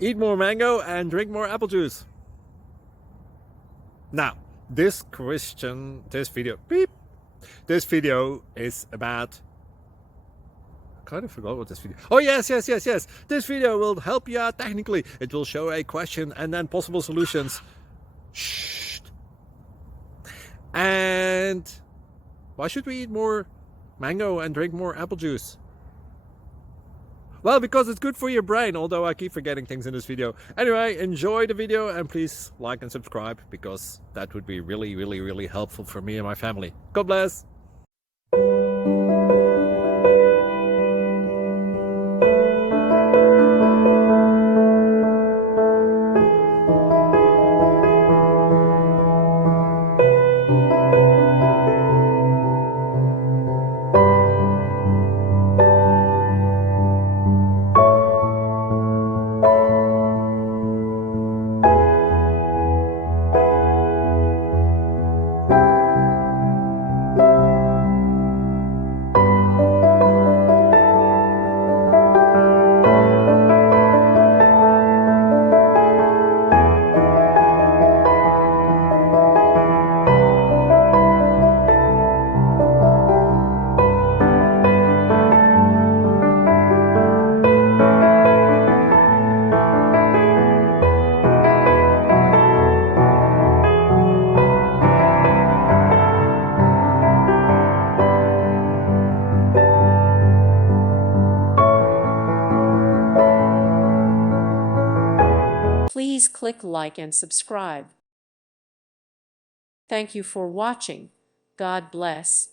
Eat more mango and drink more apple juice. Now, this video is about, I kind of forgot what this video. Oh, yes. This video will help you out technically. It will show a question and then possible solutions. Shh. And why should we eat more mango and drink more apple juice? Well, because it's good for your brain, although I keep forgetting things in this video. Anyway, enjoy the video and please like and subscribe, because that would be really helpful for me and my family. God bless! Please click like and subscribe. Thank you for watching. God bless.